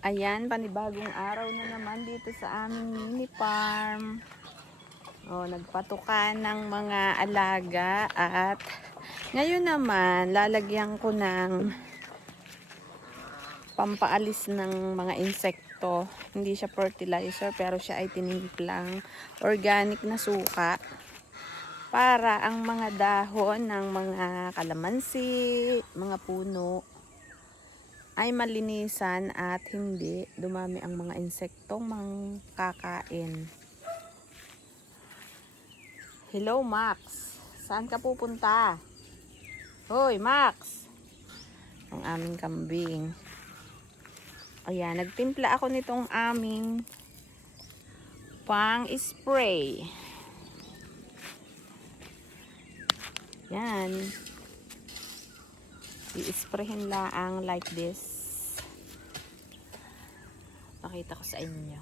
Ayan, panibagong araw na naman dito sa aming mini farm. Nagpatukan ng mga alaga at ngayon naman lalagyan ko ng pampaalis ng mga insekto. Hindi siya fertilizer pero siya ay tinimplang organic na suka para ang mga dahon ng mga kalamansi, mga puno ay malinisan at hindi dumami ang mga insektong mangkakain. Hello Max, saan ka pupunta? Hoy Max, ang aming kambing. Ayan, nagtimpla ako nitong aming pang spray. Yan, i-sprayhin laang like this. Pakita ko sa inyo.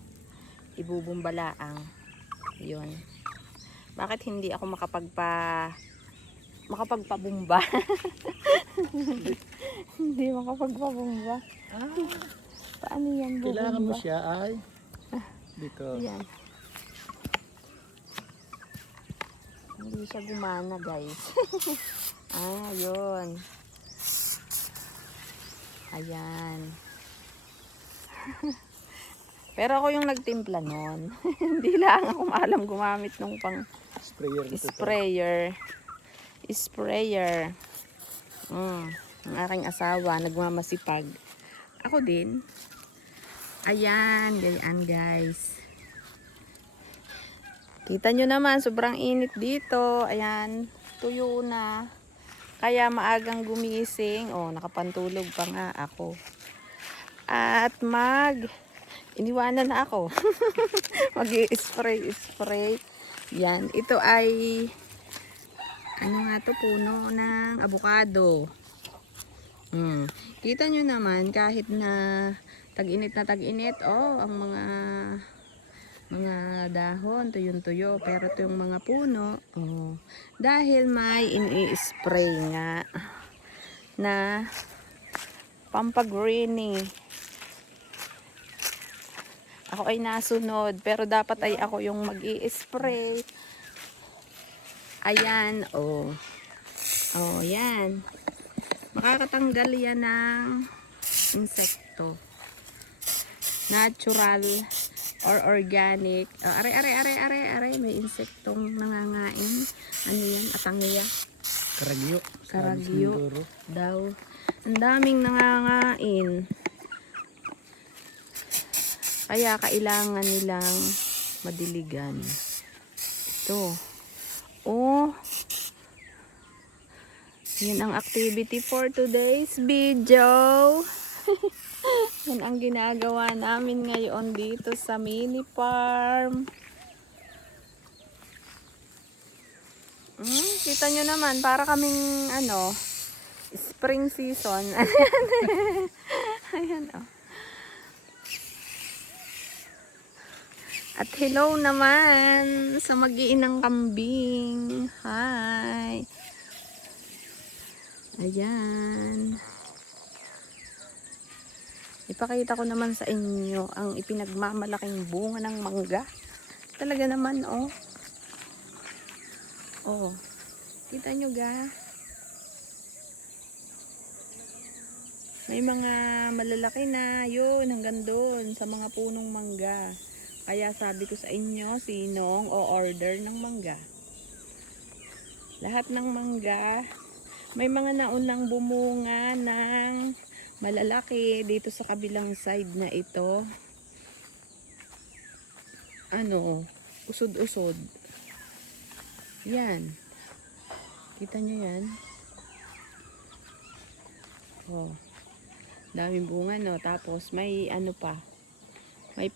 Ibubumba laang. Yun. Bakit hindi ako makapagpabumba? Hindi makapagpabumba. Paano yan bubumba? Kailangan mo siya ay dito. Yan. Hindi siya gumana, guys. Yun. Ayan. Pero ako yung nagtimpla nun. Hindi lang ako maalam gumamit ng pang sprayer. Ang aking asawa nagmamasipag. Ako din. Ayan, ganyan guys. Kita nyo naman, sobrang init dito. Ayan, tuyo na. Kaya maagang gumising. Nakapantulog pa nga ako. At iniwanan na ako. Mag-i-spray. Yan, ito ay puno ng avocado. Kita nyo naman kahit na tag-init, ang mga dahon tuyong-tuyo, pero ito yung mga puno, dahil may ini-spray nga na pampag-greening. Ako ay nasunod, pero dapat ay ako yung mag-i-spray. Ayan, yan. Makakatanggal yan ng insekto. Natural or organic. Aray, may insektong nangangain. Ano yan? Atangya. Karagyo daw. Ang daming nangangain. Kaya kailangan nilang madiligan. Ito. Yan ang activity for today's video. Yan ang ginagawa namin ngayon dito sa mini farm. Kita nyo naman, para kaming spring season. Ayan At hello naman sa mag-iinang kambing. Hi. Ayan. Ipakita ko naman sa inyo ang ipinagmamalaking bunga ng mangga. Talaga naman, kita nyo ga? May mga malalaki na, yun, hanggang doon sa mga punong mangga. Kaya sabi ko sa inyo, sinong o-order ng mangga. Lahat ng mangga, may mga naunang bumunga ng malalaki dito sa kabilang side na ito. Usod-usod. Yan. Kita nyo yan? Daming bunga, no? Tapos may may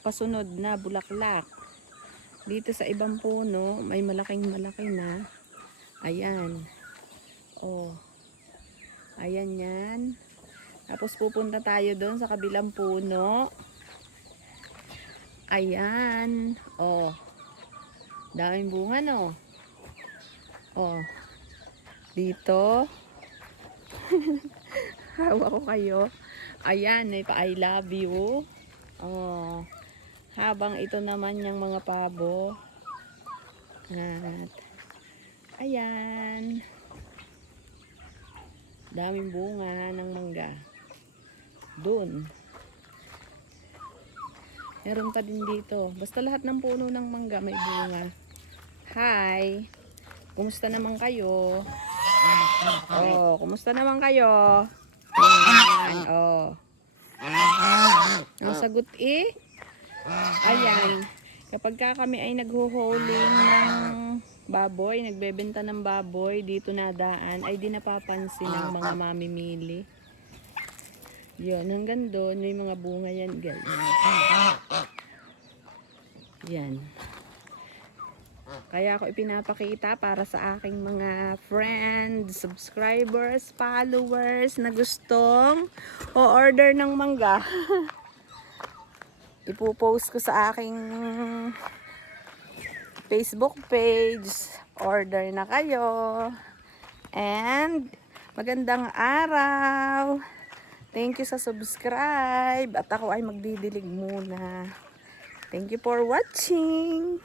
pasunod na bulaklak. Dito sa ibang puno, may malaki na. Ayan. Ayan yan. Tapos pupunta tayo doon sa kabilang puno. Ayan. Daming bunga, no? Dito. Hawa ko kayo Ayan, may pa I love you. Oh. Habang ito naman yung mga pabo. At ayan. Daming bunga ng mangga. Doon. Meron pa din dito. Basta lahat ng puno ng mangga may bunga. Hi. Kumusta naman kayo? Oh, kumusta naman kayo? Ayan, oh. Ang sagot eh. Ayan. Kapag kami ay nagho-hauling ng baboy, nagbebenta ng baboy, dito nadaan, ay di napapansin ng mga mamimili. Yun, hanggang doon, may mga bunga yan, guys. Yan. Kaya ako ipinapakita para sa aking mga friends, subscribers, followers na gustong o-order ng mangga. Ipo-post ko sa aking Facebook page. Order na kayo. And magandang araw. Thank you sa subscribe. At ako ay magdidilig muna. Thank you for watching.